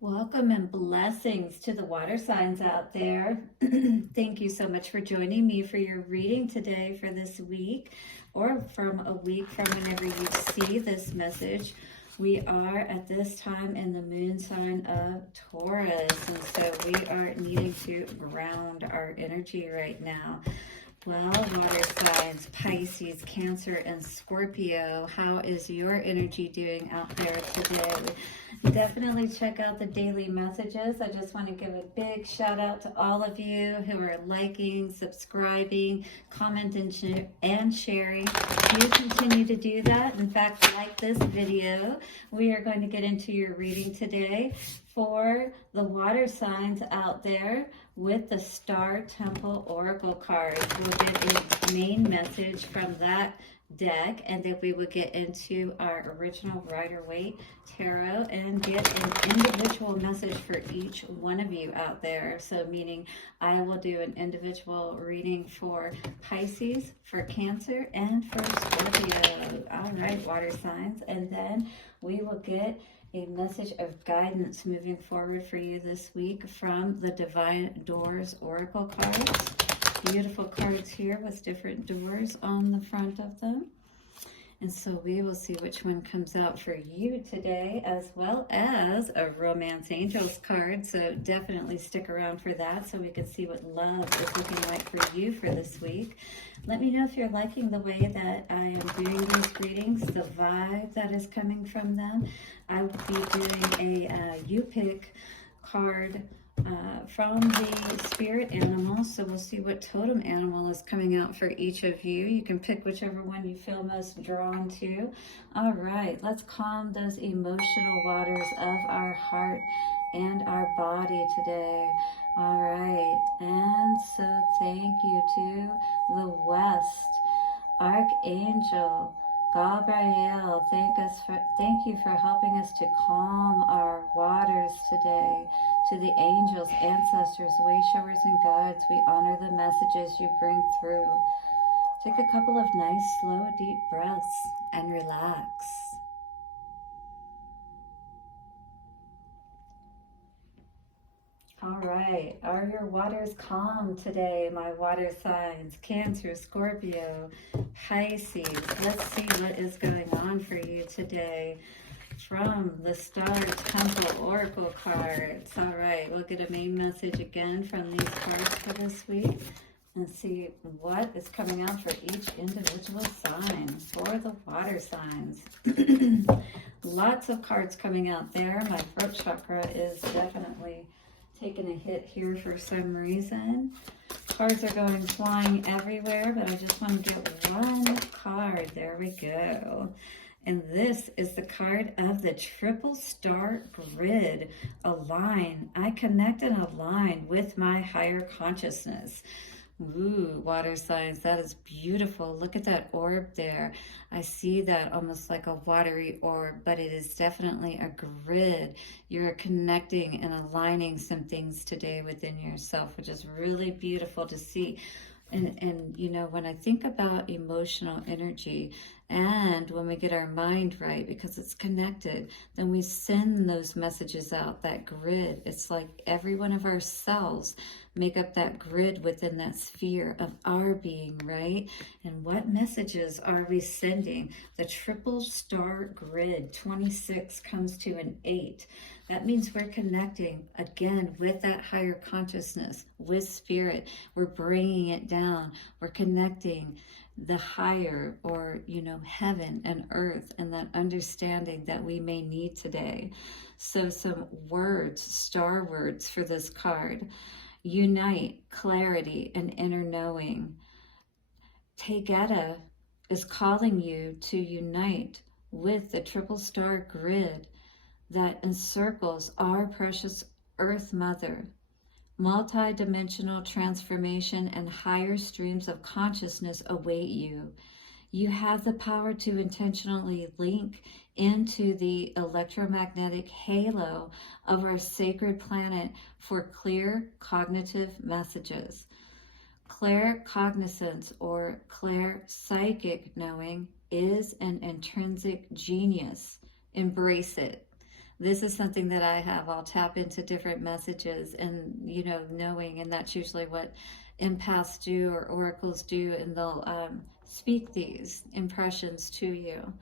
Welcome and blessings to the water signs out there. Thank you so much for joining me for your reading today for this week, or from a week from whenever you see this message. We are at this time in the moon sign of Taurus, and so we are needing to ground our energy right now. Well, water signs, Pisces, Cancer, and Scorpio, how is your energy doing out there today? Definitely check out the daily messages. I just want to give a big shout out to all of you who are liking, subscribing, commenting, and sharing. You continue to do that. In fact, like this video, we are going to get into your reading today for the water signs out there with the Star Temple Oracle card. We'll get a main message from that deck, and then we will get into our original Rider-Waite Tarot and get an individual message for each one of you out there. So meaning I will do an individual reading for Pisces, for Cancer, and for Scorpio. All right, water signs. And then we will get a message of guidance moving forward for you this week from the Divine Doors Oracle cards. Beautiful cards here with different doors on the front of them. And so we will see which one comes out for you today, as well as a Romance Angels card. So definitely stick around for that so we can see what love is looking like for you for this week. Let me know if you're liking the way that I am doing these readings, the vibe that is coming from them. I will be doing a you pick card from the spirit animal. So we'll see what totem animal is coming out for each of you. You can pick whichever one you feel most drawn to. All right, let's calm those emotional waters of our heart and our body today. All right, and so thank you to the West Archangel Gabriel. Thank you for helping us to calm our waters today. To the angels, ancestors, way showers, and guides, we honor the messages you bring through. Take a couple of nice, slow, deep breaths and relax. All right, are your waters calm today, my water signs? Cancer, Scorpio, Pisces. Let's see what is going on for you today from the Star Temple Oracle cards. All right, we'll get a main message again from these cards for this week and see what is coming out for each individual sign for the water signs. Lots of cards coming out there. My throat chakra is definitely taking a hit here for some reason. Cards are going flying everywhere, but I just want to get one card. There we go. And this is the card of the Triple Star Grid. Align. I connect and align with my higher consciousness. Ooh, water signs, that is beautiful. Look at that orb there. I see that almost like a watery orb, but it is definitely a grid. You're connecting and aligning some things today within yourself, which is really beautiful to see. And you know, when I think about emotional energy and when we get our mind right, because it's connected, then we send those messages out, that grid. It's like every one of our cells make up that grid within that sphere of our being, right? And what messages are we sending? The Triple Star Grid, 26 comes to an 8. That means we're connecting again with that higher consciousness, with spirit. We're bringing it down. We're connecting the higher, or, you know, heaven and earth, and that understanding that we may need today. So some words, star words for this card: unite, clarity, and inner knowing. Tegeta is calling you to unite with the Triple Star Grid that encircles our precious Earth Mother. Multi-dimensional transformation and higher streams of consciousness await you. You have the power to intentionally link into the electromagnetic halo of our sacred planet for clear cognitive messages. Claircognizance, or clair psychic knowing, is an intrinsic genius. Embrace it. This is something that I have. I'll tap into different messages and, knowing, and that's usually what empaths do or oracles do, and they'll speak these impressions to you.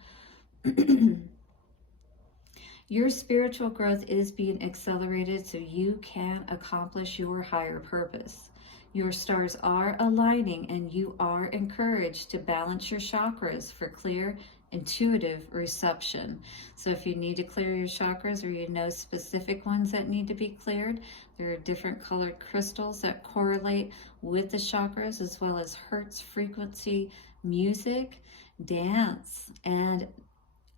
Your spiritual growth is being accelerated so you can accomplish your higher purpose. Your stars are aligning and you are encouraged to balance your chakras for clear, intuitive reception. So if you need to clear your chakras, or you know specific ones that need to be cleared, there are different colored crystals that correlate with the chakras, as well as hertz frequency, music, dance, and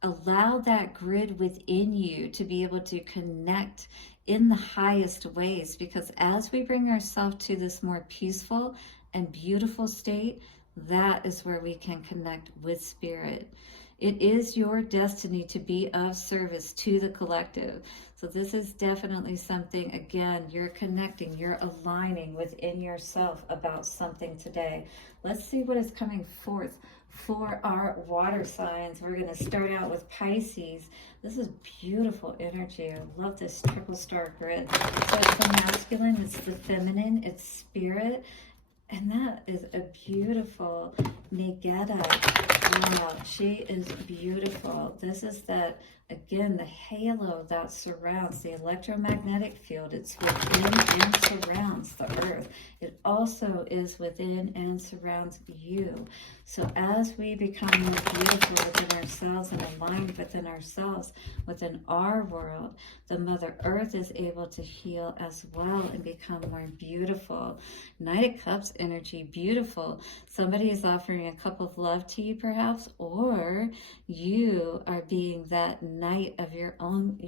allow that grid within you to be able to connect in the highest ways, because as we bring ourselves to this more peaceful and beautiful state, that is where we can connect with spirit. It is your destiny to be of service to the collective. So this is definitely something, again, you're connecting, you're aligning within yourself about something today. Let's see what is coming forth for our water signs. We're going to start out with Pisces. This is beautiful energy. I love this triple star grid. So it's the masculine, it's the feminine, it's spirit, and that is a beautiful Negeta. Wow, she is beautiful. This is that, again, the halo that surrounds the electromagnetic field. It's within and surrounds the earth. It also is within and surrounds you. So as we become more beautiful within ourselves and aligned within ourselves, within our world, the Mother Earth is able to heal as well and become more beautiful. Knight of Cups energy, beautiful. Somebody is offering a cup of love to you perhaps, or you are being that knight of your own,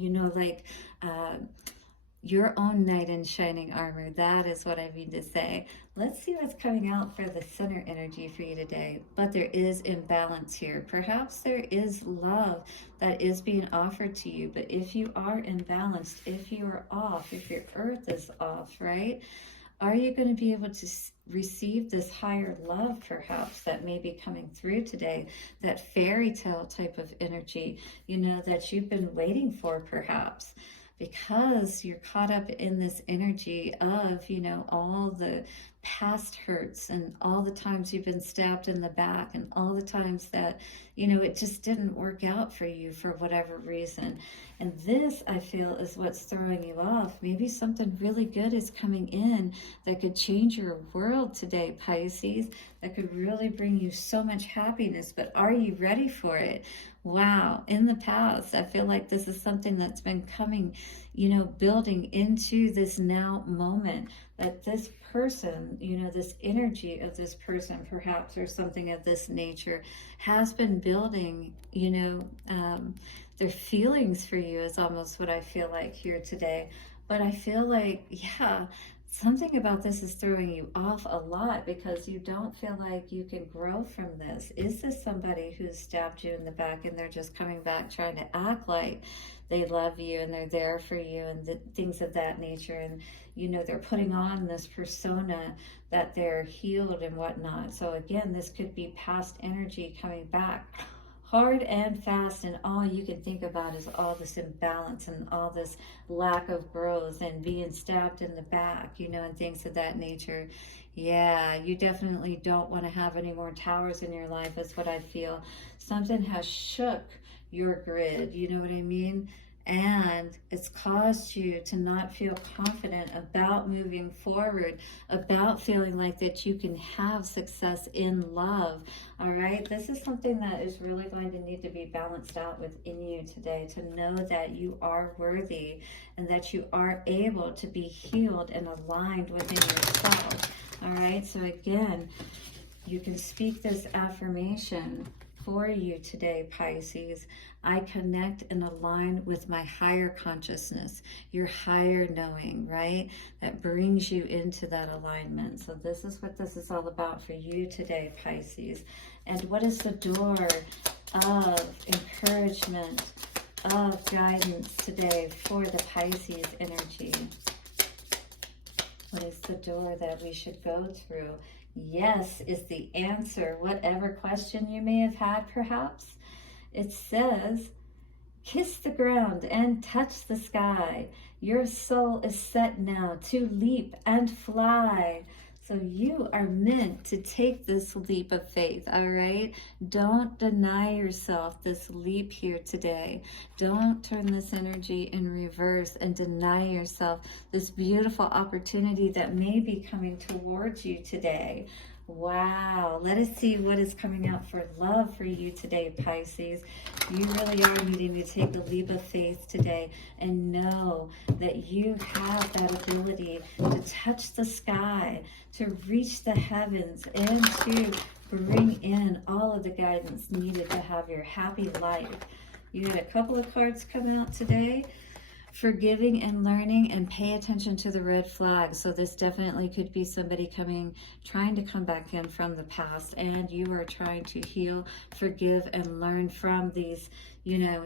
your own knight in shining armor. That is what I mean to say. Let's see what's coming out for the center energy for you today. But there is imbalance here. Perhaps there is love that is being offered to you. But if you are imbalanced, if you are off, if your earth is off, right? Are you going to be able to receive this higher love, perhaps, that may be coming through today? That fairy tale type of energy, that you've been waiting for, perhaps, because you're caught up in this energy of, all the past hurts and all the times you've been stabbed in the back and all the times that, it just didn't work out for you for whatever reason. And this, I feel, is what's throwing you off. Maybe something really good is coming in that could change your world today, Pisces, that could really bring you so much happiness. But are you ready for it? Wow. In the past, I feel like this is something that's been coming, building into this now moment, that this person, this energy of this person, perhaps, or something of this nature, has been building, their feelings for you is almost what I feel like here today. But I feel like, yeah, something about this is throwing you off a lot because you don't feel like you can grow from this. Is this somebody who's stabbed you in the back and they're just coming back trying to act like they love you and they're there for you and things of that nature? And, they're putting on this persona that they're healed and whatnot. So again, this could be past energy coming back hard and fast, and all you can think about is all this imbalance and all this lack of growth and being stabbed in the back, and things of that nature. Yeah, you definitely don't want to have any more towers in your life, is what I feel. Something has shook your grid, you know what I mean? And it's caused you to not feel confident about moving forward, about feeling like that you can have success in love. All right, this is something that is really going to need to be balanced out within you today, to know that you are worthy and that you are able to be healed and aligned within yourself. All right, so again, you can speak this affirmation for you today, Pisces. I connect and align with my higher consciousness, your higher knowing, right? That brings you into that alignment. So this is what this is all about for you today, Pisces. And what is the door of encouragement, of guidance today for the Pisces energy? What is the door that we should go through? Yes is the answer. Whatever question you may have had, perhaps. It says, Kiss the ground and touch the sky. Your soul is set now to leap and fly. So you are meant to take this leap of faith, all right? Don't deny yourself this leap here today. Don't turn this energy in reverse and deny yourself this beautiful opportunity that may be coming towards you today. Wow, let us see what is coming out for love for you today, Pisces. You really are needing to take a leap of faith today and know that you have that ability to touch the sky, to reach the heavens, and to bring in all of the guidance needed to have your happy life. You had a couple of cards come out today. Forgiving and learning, and pay attention to the red flag. So this definitely could be somebody trying to come back in from the past, and you are trying to heal, forgive, and learn from these,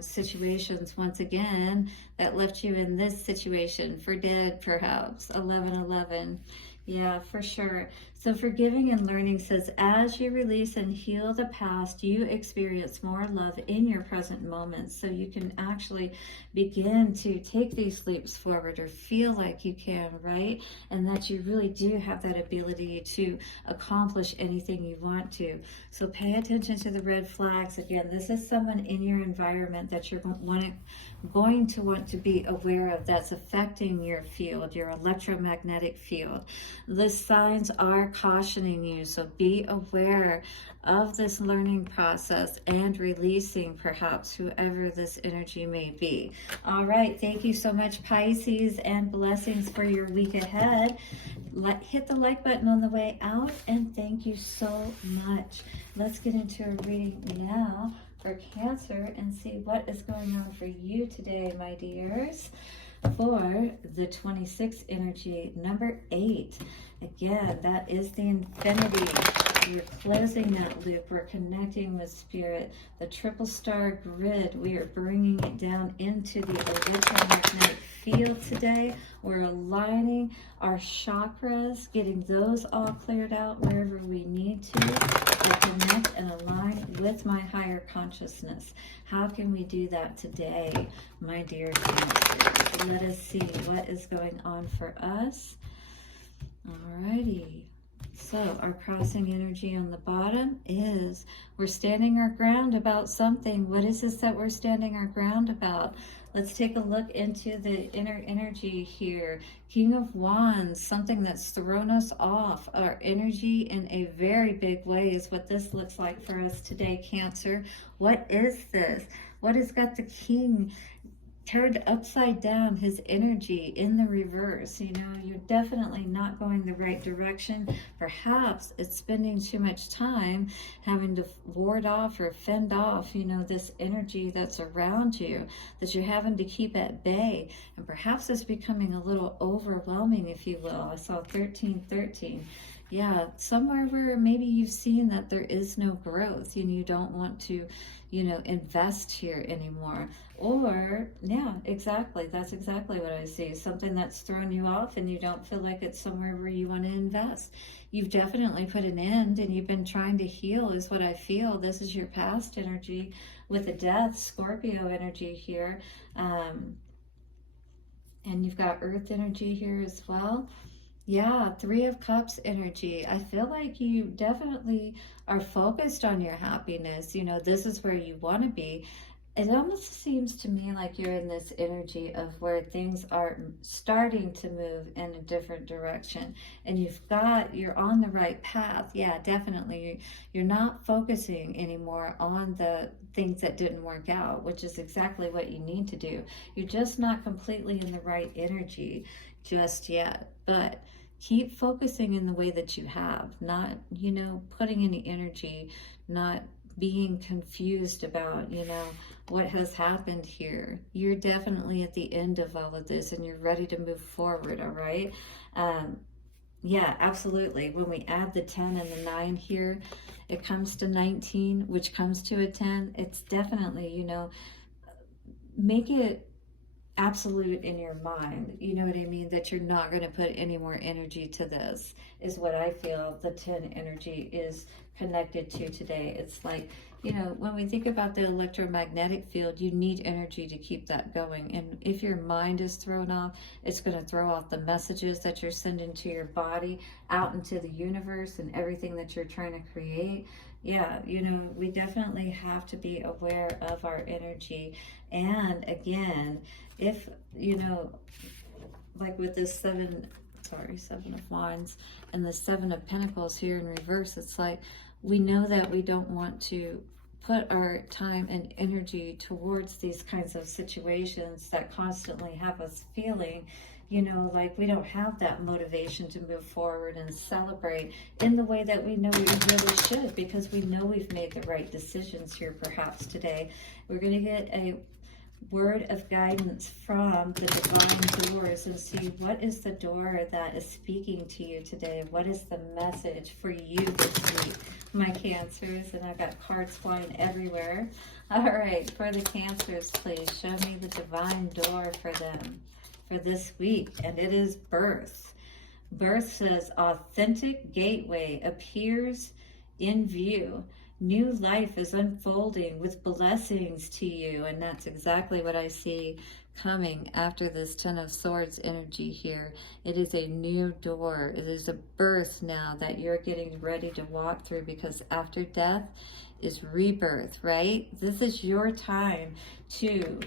situations once again that left you in this situation for dead, perhaps. 1111. Yeah, for sure. So forgiving and learning says, as you release and heal the past, you experience more love in your present moments. So you can actually begin to take these leaps forward, or feel like you can, right? And that you really do have that ability to accomplish anything you want to. So pay attention to the red flags. Again, this is someone in your environment that you're going to want to be aware of, that's affecting your field, your electromagnetic field. The signs are cautioning you, so be aware of this learning process and releasing perhaps whoever this energy may be. All right, thank you so much, Pisces, and blessings for your week ahead. Hit the like button on the way out, and thank you so much. Let's get into a reading now for Cancer and see what is going on for you today, my dears. For the 26 energy, number 8. Again, that is the infinity. You're closing that loop. We're connecting with spirit. The triple star grid, we are bringing it down into the electromagnetic field today. We're aligning our chakras, getting those all cleared out wherever we need to connect and align with my higher consciousness. How can we do that today, my dear Cancer? Let us see what is going on for us. Alrighty. So our crossing energy on the bottom is we're standing our ground about something. What is this that we're standing our ground about? Let's take a look into the inner energy here. King of Wands, something that's thrown us off our energy in a very big way is what this looks like for us today, Cancer. What is this? What has got the king turned upside down, his energy in the reverse? You're definitely not going the right direction. Perhaps it's spending too much time having to ward off or fend off, this energy that's around you, that you're having to keep at bay. And perhaps it's becoming a little overwhelming, if you will. I saw 1313. Yeah, somewhere where maybe you've seen that there is no growth and you don't want to, invest here anymore. Or, yeah, exactly. That's exactly what I see. Something that's thrown you off and you don't feel like it's somewhere where you want to invest. You've definitely put an end and you've been trying to heal is what I feel. This is your past energy with the death, Scorpio energy here. And you've got earth energy here as well. Yeah, 3 of Cups energy. I feel like you definitely are focused on your happiness. This is where you want to be. It almost seems to me like you're in this energy of where things are starting to move in a different direction. And you're on the right path. Yeah, definitely. You're not focusing anymore on the things that didn't work out, which is exactly what you need to do. You're just not completely in the right energy just yet. But keep focusing in the way that you have, not, putting any energy, not being confused about, what has happened here. You're definitely at the end of all of this and you're ready to move forward, all right? Yeah, absolutely. When we add the 10 and the 9 here, it comes to 19, which comes to a 10. It's definitely, make it absolute in your mind. You know what I mean? That you're not going to put any more energy to this, is what I feel the 10 energy is connected to today. It's like, you know, when we think about the electromagnetic field, you need energy to keep that going. And if your mind is thrown off, it's going to throw off the messages that you're sending to your body out into the universe and everything that you're trying to create. Yeah, you know, we definitely have to be aware of our energy. And again, if, you know, like with this Seven of Wands and the Seven of Pentacles here in reverse, it's like we know that we don't want to put our time and energy towards these kinds of situations that constantly have us feeling, you know, like we don't have that motivation to move forward and celebrate in the way that we know we really should, because we know we've made the right decisions here perhaps today. We're going to get a word of guidance from the divine doors and see what is the door that is speaking to you today. What is the message for you this week, my Cancers? And I've got cards flying everywhere. All right, for the Cancers, please show me the divine door for them for this week. And it is birth. Birth says authentic gateway appears in view. New life is unfolding with blessings to you. And that's exactly what I see coming after this Ten of Swords energy here. It is a new door. It is a birth now that you're getting ready to walk through, because after death is rebirth, right? This is your time to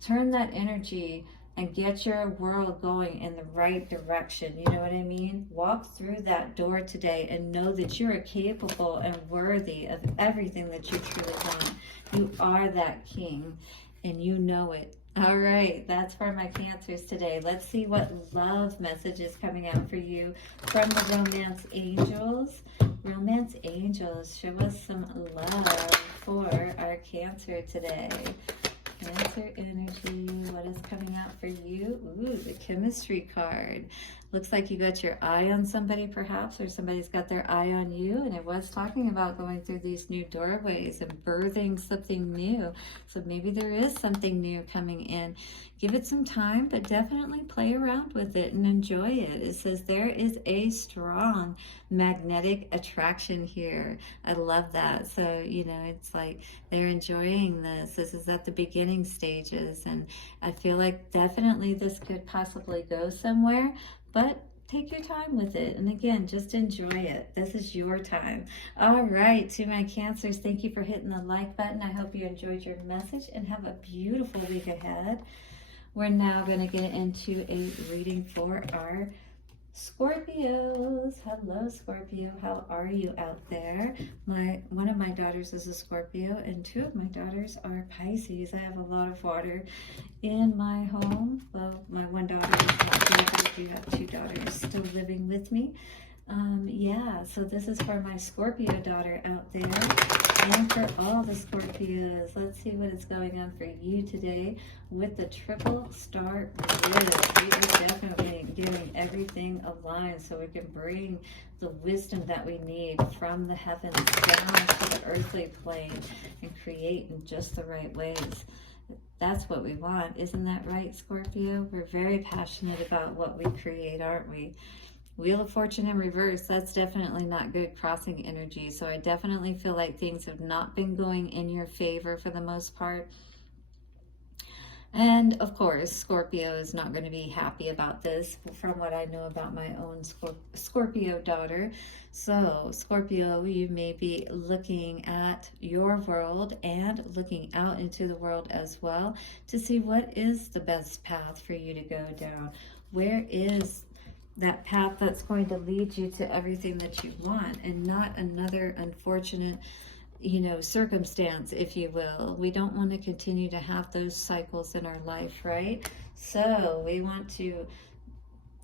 turn that energy and get your world going in the right direction. You know what I mean? Walk through that door today and know that you're capable and worthy of everything that you truly want. You are that king, and you know it. All right, that's for my Cancers today. Let's see what love message is coming out for you from the Romance Angels. Romance Angels, show us some love for our Cancer today. Cancer energy, what is coming out for you? Ooh, the chemistry card. Looks like you got your eye on somebody perhaps, or somebody's got their eye on you. And it was talking about going through these new doorways and birthing something new. So maybe there is something new coming in. Give it some time, but definitely play around with it and enjoy it. It says there is a strong magnetic attraction here. I love that. So, you know, it's like they're enjoying this. This is at the beginning stages. And I feel like definitely this could possibly go somewhere, but take your time with it. And again, just enjoy it. This is your time. All right, to my Cancers, thank you for hitting the like button. I hope you enjoyed your message and have a beautiful week ahead. We're now going to get into a reading for our Scorpios. Hello, Scorpio. How are you out there? One of my daughters is a Scorpio, and two of my daughters are Pisces. I have a lot of water in my home. Well, my one daughter is not here, but I do have two daughters still living with me. Yeah, so this is for my Scorpio daughter out there, and for all the Scorpios. Let's see what is going on for you today with the triple star grid. We are definitely getting everything aligned so we can bring the wisdom that we need from the heavens down to the earthly plane and create in just the right ways. That's what we want. Isn't that right, Scorpio? We're very passionate about what we create, aren't we? Wheel of Fortune in reverse, that's definitely not good crossing energy. So I definitely feel like things have not been going in your favor for the most part. And of course, Scorpio is not going to be happy about this from what I know about my own Scorpio daughter. So Scorpio, you may be looking at your world and looking out into the world as well to see what is the best path for you to go down. Where is that path that's going to lead you to everything that you want, and not another unfortunate, you know, circumstance, if you will. We don't want to continue to have those cycles in our life, right? So we want to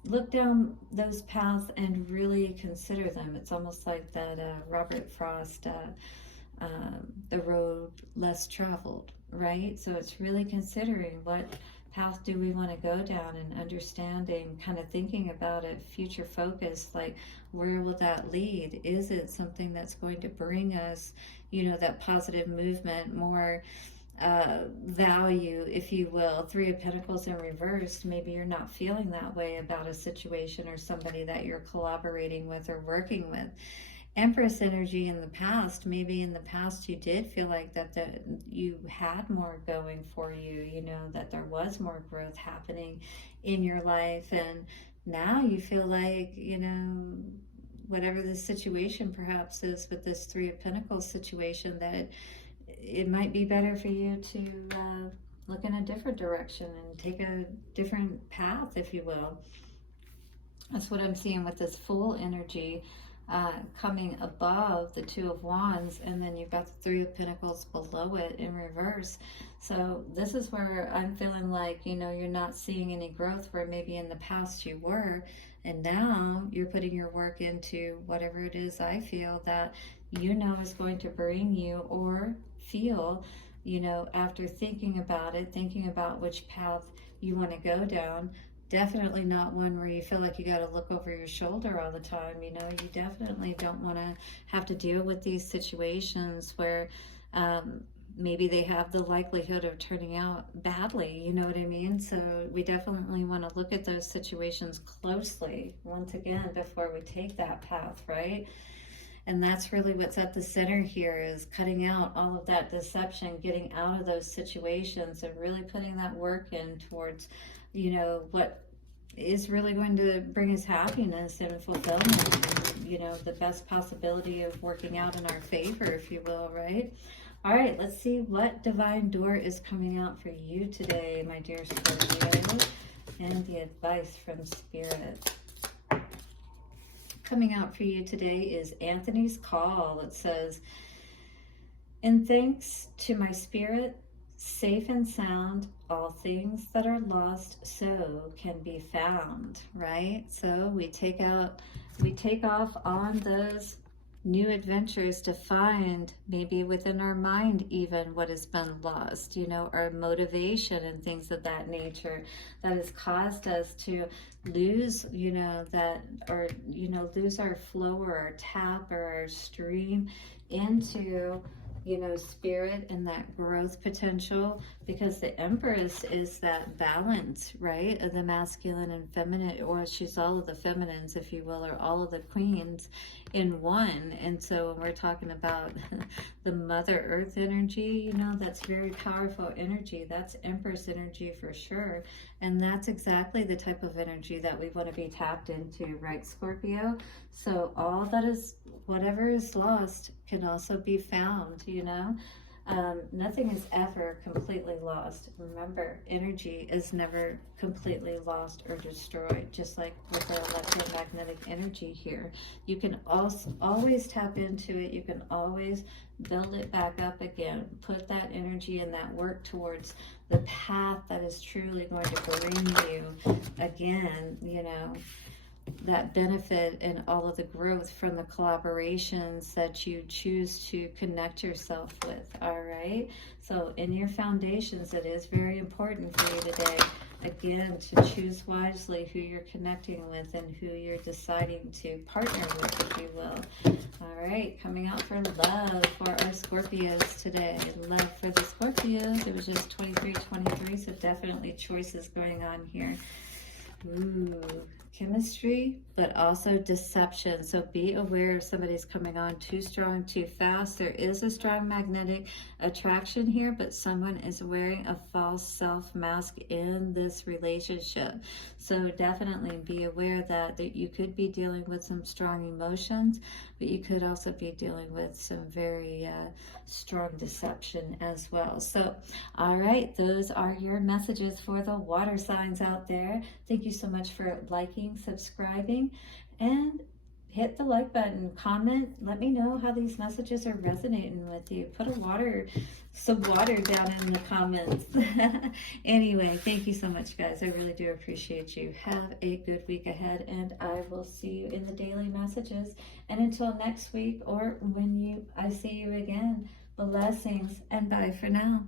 look down those paths and really consider them. It's almost like that Robert Frost, The Road Less Traveled, right? So it's really considering what path do we want to go down, and understanding, kind of thinking about it, future focus, like where will that lead? Is it something that's going to bring us, you know, that positive movement, more value, if you will. Three of Pentacles in reverse, maybe you're not feeling that way about a situation or somebody that you're collaborating with or working with. Empress energy in the past, maybe in the past you did feel like that you had more going for you, you know, that there was more growth happening in your life, and now you feel like, you know, whatever the situation perhaps is with this Three of Pentacles situation, that it might be better for you to look in a different direction and take a different path, if you will. That's what I'm seeing with this Fool energy coming above the Two of Wands, and then you've got the Three of Pentacles below it in reverse. So this is where I'm feeling like, you know, you're not seeing any growth where maybe in the past you were, and now you're putting your work into whatever it is I feel that you know is going to bring you, or feel, you know, after thinking about it, thinking about which path you want to go down. Definitely not one where you feel like you got to look over your shoulder all the time. You know, you definitely don't want to have to deal with these situations where maybe they have the likelihood of turning out badly. You know what I mean? So we definitely want to look at those situations closely once again before we take that path, right? And that's really what's at the center here, is cutting out all of that deception, getting out of those situations and really putting that work in towards, you know, what is really going to bring us happiness and fulfillment, and, you know, the best possibility of working out in our favor, if you will, right? All right, let's see what divine door is coming out for you today, my dear Scorpio, and the advice from Spirit. Coming out for you today is Anthony's Call. It says, in thanks to my spirit, safe and sound, all things that are lost so can be found, right? So we take off on those new adventures to find, maybe within our mind even, what has been lost, you know, our motivation and things of that nature that has caused us to lose, you know, that, or, you know, lose our flow or our tap or our stream into, you know, spirit and that growth potential, because the Empress is that balance, right, of the masculine and feminine, or she's all of the feminines, if you will, or all of the queens in one. And so when we're talking about the Mother Earth energy, you know, that's very powerful energy. That's Empress energy for sure. And that's exactly the type of energy that we want to be tapped into, right, Scorpio? So all that is, whatever is lost can also be found, you know? Nothing is ever completely lost. Remember, energy is never completely lost or destroyed, just like with the electromagnetic energy here. You can also always tap into it. You can always build it back up again. Put that energy and that work towards the path that is truly going to bring you, again, you know, that benefit and all of the growth from the collaborations that you choose to connect yourself with. All right, so in your foundations, it is very important for you today, again, to choose wisely who you're connecting with and who you're deciding to partner with, if you will. All right, coming out for love for our Scorpios today. Love for the Scorpios. It was just 23-23, so definitely choices going on here. Ooh, chemistry, but also deception. So be aware if somebody's coming on too strong, too fast. There is a strong magnetic attraction here, but someone is wearing a false self mask in this relationship. So definitely be aware that you could be dealing with some strong emotions, but you could also be dealing with some very strong deception as well. So, all right, those are your messages for the water signs out there. Thank you so much for liking, subscribing, and hit the like button, comment, let me know how these messages are resonating with you. Put some water down in the comments. Anyway, thank you so much, guys. I really do appreciate you. Have a good week ahead, and I will see you in the daily messages. And until next week, or when I see you again, blessings and bye for now.